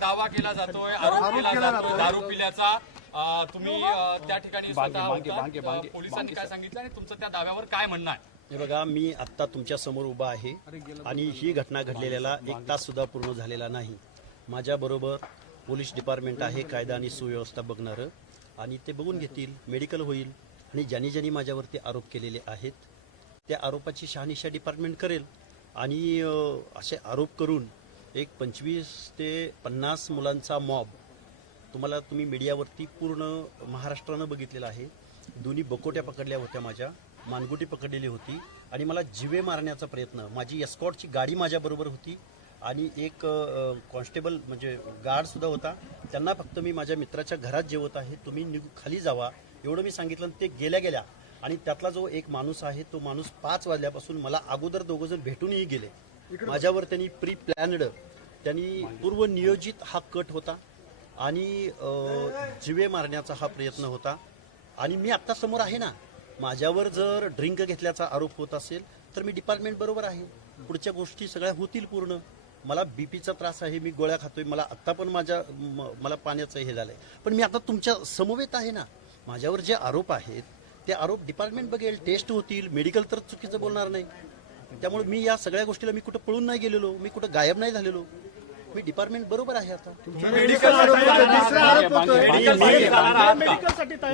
दावा केला जातोय, आरोप केला जातोय दारू पिल्याचा. तुम्ही त्या ठिकाणी स्वतः होता. पोलिसांनी काय सांगितलं आणि तुमचं त्या दाव्यावर काय म्हणणं आहे? हे बघा, मी आत्ता तुमच्या समोर उभा आहे आणि ही घटना घडलेल्याला 1 तास सुद्धा पूर्ण झालेला नाही. माझ्याबरोबर पोलीस डिपार्टमेंट आहे, कायदा आणि सुव्यवस्था बघणारं, आणि ते बघून घेतील, मेडिकल होईल आणि ज्यांनी ज्यांनी माझ्यावरती आरोप केलेले आहेत त्या आरोपाची शहानिशा डिपार्टमेंट करेल. आणि असे आरोप करून एक 25 ते 50 मुलांचा मॉब तुम्ही मीडियावरती पूर्ण महाराष्ट्रानं बघितलेलं आहे. दोन्ही बकोट्या पकडल्या होत्या, माझ्या मानगुटी पकडलेली होती आणि मला जीवे मारण्याचा प्रयत्न. माझी एस्कॉर्टची गाडी माझ्याबरोबर होती आणि एक कॉन्स्टेबल म्हणजे गार्डसुद्धा होता. त्यांना फक्त मी माझ्या मित्राच्या घरात जेवत आहे, तुम्ही खाली जावा एवढं मी सांगितलं. ते गेल्या आणि त्यातला जो एक माणूस आहे तो माणूस 5 वाजल्यापासून मला अगोदर 2 जण भेटूनही गेले. माझ्यावर त्यांनी प्री प्लॅन्ड, त्यांनी पूर्व नियोजित हा कट होता आणि जीवे मारण्याचा हा प्रयत्न होता. आणि मी आत्ता समोर आहे ना, माझ्यावर जर ड्रिंक घेतल्याचा आरोप होत असेल तर मी डिपार्टमेंट बरोबर आहे, पुढच्या गोष्टी सगळ्या होतील पूर्ण. मला बीपीचा त्रास आहे, मी गोळ्या खातोय, मला आत्ता पण मला पाण्याचं हे झालंय, पण मी आता तुमच्या समवेत आहे ना. माझ्यावर जे आरोप आहेत ते आरोप डिपार्टमेंट बघेल, टेस्ट होतील, मेडिकल तर चुकीचं बोलणार नाही. त्यामुळे मी या सगळ्या गोष्टीला मी कुठं पळून नाही गेलेलो, मी कुठं गायब नाही झालेलो, मी डिपार्टमेंट बरोबर आहे. आता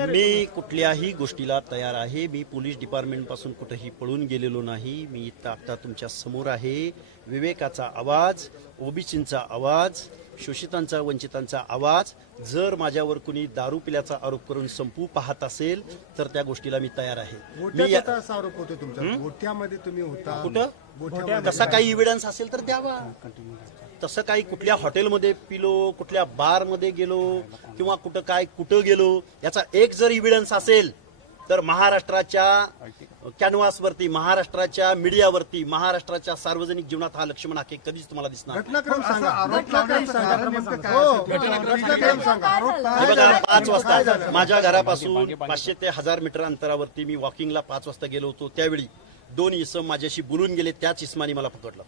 मी कुठल्याही गोष्टीला तयार आहे. मी पोलीस डिपार्टमेंट पासून कुठेही पळून गेलेलो नाही. मी आता तुमच्या समोर आहे. विवेकाचा आवाज, ओबीसींचा आवाज, शोषितांचा, वंचितांचा आवाज. जर माझ्यावर कुणी दारू पिल्याचा आरोप करून संपू पाहत असेल तर त्या गोष्टीला मी तयार आहे. आरोप होतो तुमचा, गोठ्यामध्ये तुम्ही होता कुठं? तसा काही इव्हिडन्स असेल तर द्यावा. तसं काही कुठल्या हॉटेलमध्ये पिलो, कुठल्या बारमध्ये गेलो किंवा कुठं गेलो याचा एक जर इव्हिडन्स असेल तर महाराष्ट्राच्या कॅनव्हासवरती, महाराष्ट्राच्या मीडियावरती, महाराष्ट्राच्या सार्वजनिक जीवनात हा लक्ष्मण हाके कधीच तुम्हाला दिसणार. बघा, 5 वाजता माझ्या घरापासून 500 ते 1000 मीटर अंतरावरती मी वॉकिंगला 5 वाजता गेलो होतो. त्यावेळी 2 इसम माझ्याशी बोलून गेले. त्याच इस्मानी मला पकडलं.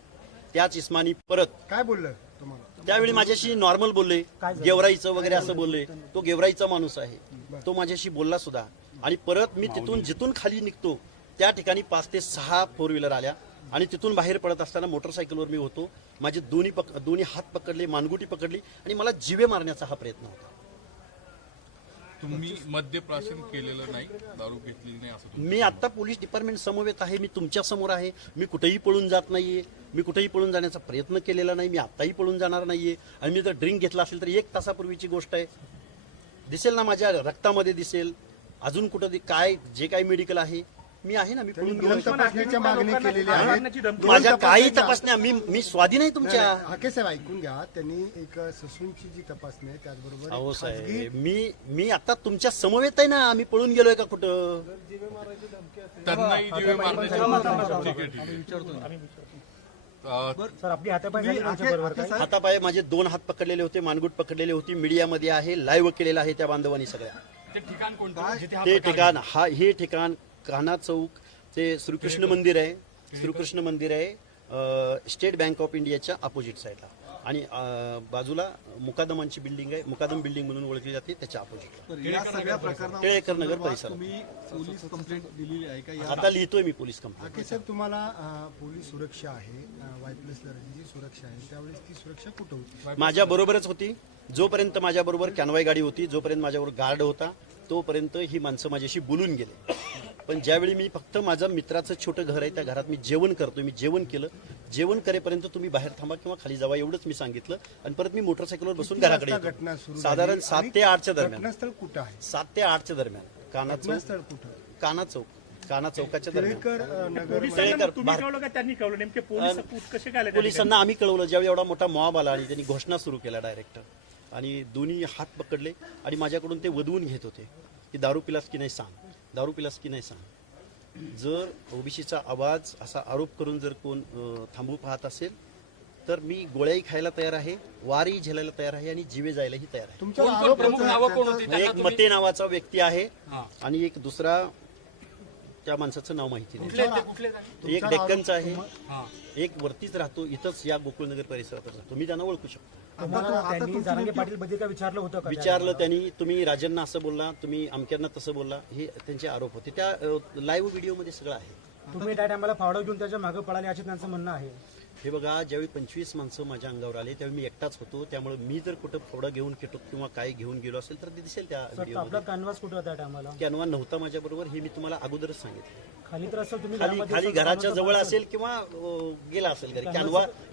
त्याच इस्मानी परत काय बोललं तुम्हाला? त्यावेळी माझ्याशी नॉर्मल बोलले, गेवराईचं वगैरे असं बोलले. तो गेवराईचा माणूस आहे, तो माझ्याशी बोलला सुद्धा. आणि परत मी जिथून खाली निघतो त्या ठिकाणी 5 ते 6 4 व्हीलर आल्या आणि तिथून बाहेर पडत असताना मोटरसायकलवर मी होतो. माझे दोन्ही हात पकडले, मानगुटी पकडली आणि मला जीवे मारण्याचा हा प्रयत्न होता. तुम्ही मद्यप्राशन केलेलं नाही, दारू घेतलेली नाही असं मी आता पोलीस डिपार्टमेंट समवेत आहे. मी तुमच्या समोर आहे. मी कुठेही पळून जात नाहीये. मी कुठेही पळून जाण्याचा प्रयत्न केलेला नाही. मी आताही पळून जाणार नाहीये. आणि मी जर ड्रिंक घेतला असेल तर 1 तासापूर्वीची गोष्ट आहे. दिसेल ना, माझ्या रक्तामध्ये दिसेल. अजून कुठं काय जे काही मेडिकल आहे मी आहे ना. मी पळून गेलो. तपासण्याची मागणी केलेली आहे. माझ्या काही तपासण्या मी स्वाधीन आहे तुमच्या. हाके साहेब ऐकून घ्या, त्यांनी एक ससूनची जी तपासणी आहे त्याचबरोबर अहो साहेब, मी आता तुमच्या समवेत आहे ना. मी पळून गेलोय का कुठं? त्यांनाही जीवे हातापाय माझे 2 हात पकडलेले होते, मानगुट पकडलेले होती. मीडियामध्ये आहे, लाईव्ह केलेलं आहे त्या बांधवांनी सगळ्या. ते ठिकाण कोणतं? ते ठिकाण हे ठिकाण कान्हा चौक, ते श्रीकृष्ण मंदिर आहे. श्रीकृष्ण मंदिर आहे स्टेट बँक ऑफ इंडियाच्या अपोजिट साईडला. आणि बाजूला मुकादमांची बिल्डिंग आहे, मुकादम बिल्डिंग म्हणून ओळखली जाते, त्याच्या अपोजिटला टिळेकर नगर परिसर. आता लिहितोय मी पोलीस कंप्लेंट. हाके साहेब, तुम्हाला पोलीस सुरक्षा आहे, वायप्लस जी सुरक्षा आहे, त्यावेळेस ती सुरक्षा कुठं होती? माझ्या बरोबरच होती. जोपर्यंत माझ्या बरोबर कॅनवाय गाडी होती, जोपर्यंत माझ्याबरोबर गार्ड होता, तोपर्यंत ही माणसं माझ्याशी बोलून गेले. पण ज्यावेळी मी फक्त माझं मित्राचं छोटं घर आहे, त्या घरात मी जेवण करतोय, मी जेवण केलं. जेवण करेपर्यंत तुम्ही बाहेर थांबा किंवा खाली जावा एवढंच मी सांगितलं. आणि परत मी मोटरसायकलवर बसून घराकडे येतो. साधारण 7 ते 8च्या दरम्यान. घटनास्थळ कुठं आहे? 7 ते 8च्या दरम्यान. कान्हा चौक, कान्हा चौकाच्या दरम्यान. पोलिसांना आम्ही कळवलं. ज्यावेळी एवढा मोठा मॉब आला आणि त्यांनी घोषणा सुरू केला डायरेक्ट, आणि दोन्ही हात पकडले आणि माझ्याकडून ते वदवून घेत होते की दारू पिलास की नाही सांग, दारू पिलास की नाही सांग. जर ओबीसीचा आवाज असा आरोप करून जर कोण थांबवू पाहत असेल तर मी गोळ्याही खायला तयार आहे, वारही झेलायला तयार आहे आणि जीवे जायलाही तयार आहे. एक मते नावाचा व्यक्ती आहे आणि एक दुसरा, त्या माणसाचं नाव माहिती नाही. एक डेक्कनचा आहे, एक वरतीच राहतो, इथंच या गोकुळनगर परिसरात राहतो. मी त्यांना ओळखू शकतो. त्यांनी जरांगे पाटील बद्दल काय विचारलं होतं का? विचारलं त्यांनी, तुम्ही राजांना असं बोलला, तुम्ही अमक्यांना तसं बोलला, हे त्यांचे आरोप होते. त्या लाईव्ह व्हिडिओमध्ये सगळं आहे. तुम्ही त्या टायमाला फावडा घेऊन त्याच्या मागे पळाले असे त्यांचं म्हणणं आहे. हे बघा, ज्यावेळी 25 माणसं माझ्या अंगावर आले त्यावेळी मी एकटाच होतो. त्यामुळे मी जर कुठं फोडा घेऊन केटो किंवा काय घेऊन गेलो असेल तर ते दिसेल त्या सर, व्हिडिओ. आपला कॅनव्हास कुठे होता त्या टायमाला? कॅनवा नव्हता माझ्या बरोबर, हे मी तुम्हाला अगोदरच सांगितलं. खाली तर असेल, तुम्ही खाली घरामध्ये खाली असाल, घराच्या जवळ असेल किंवा गेला असेल घरी.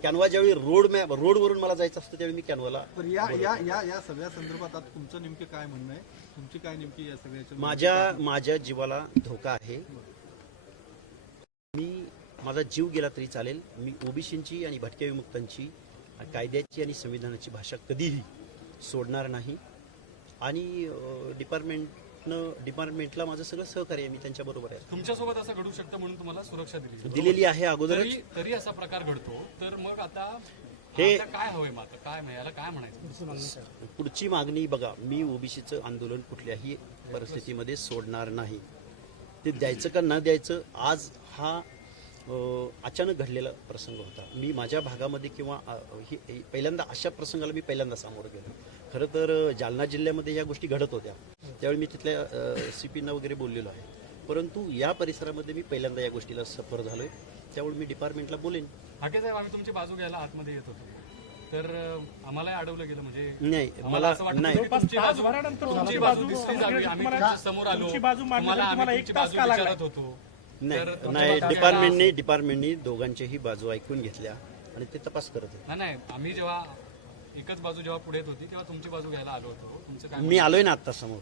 कॅनवा ज्यावेळी रोडवरून मला जायचं असतं त्यावेळी मी कॅनवाला. तर या सगळ्या संदर्भात आता तुमचं नेमके काय म्हणणं आहे? तुमची काय नेमकी या सगळ्याच्या माझ्या जीवाला धोका आहे. माझा जीव गेला तरी चालेल. मी ओबीसींची आणि भटक्या विमुक्तांची कायद्याची आणि संविधानाची भाषा कधीही सोडणार नाही. आणि डिपार्टमेंटला माझं सगळं सहकार्य आहे, मी त्यांच्या बरोबर आहे. तुमच्यासोबत असं घडू शकतं म्हणून तुम्हाला सुरक्षा दिलेली आहे अगोदरच. तरी असा प्रकार घडतो तर मग आता हे- आता काय हवंय? मग आता काय याला काय म्हणायचं? पुढची मागणी बघा, मी ओबीसीचं आंदोलन कुठल्याही परिस्थितीमध्ये सोडणार नाही. ते द्यायचं का न द्यायचं, आज हा अचानक घडलेला प्रसंग होता. मी माझ्या भागामध्ये किंवा पहिल्यांदा अशा प्रसंगाला मी पहिल्यांदा सामोरं गेलो. खरं तर जालना जिल्ह्यामध्ये या गोष्टी घडत होत्या, त्यावेळी मी तिथल्या CPना वगैरे बोललेलो आहे. परंतु या परिसरामध्ये मी पहिल्यांदा या गोष्टीला सफर झालोय. त्यामुळे मी डिपार्टमेंटला बोलेन. हाके साहेब, आम्ही तुमची बाजू घ्यायला आतमध्ये येत होतो तर आम्हालाही अडवलं गेलं. म्हणजे नाही, आम्हाला असं वाटतं नाही. की तुमची बाजू दिसली जावी. आम्ही तुमच्या समोर आलो, तुम्हाला आम्ही तुमची बाजू विचारत होतो. नाही, डिपार्टमेंटनी दोघांच्याही बाजू ऐकून घेतल्या आणि ते तपास करत होते. नाही, आम्ही जेव्हा एकच बाजू जेव्हा पुढे येत होती तेव्हा तुमची बाजू घ्यायला आलो होतो. तुमचं काय मी आलोय ना आता समोर.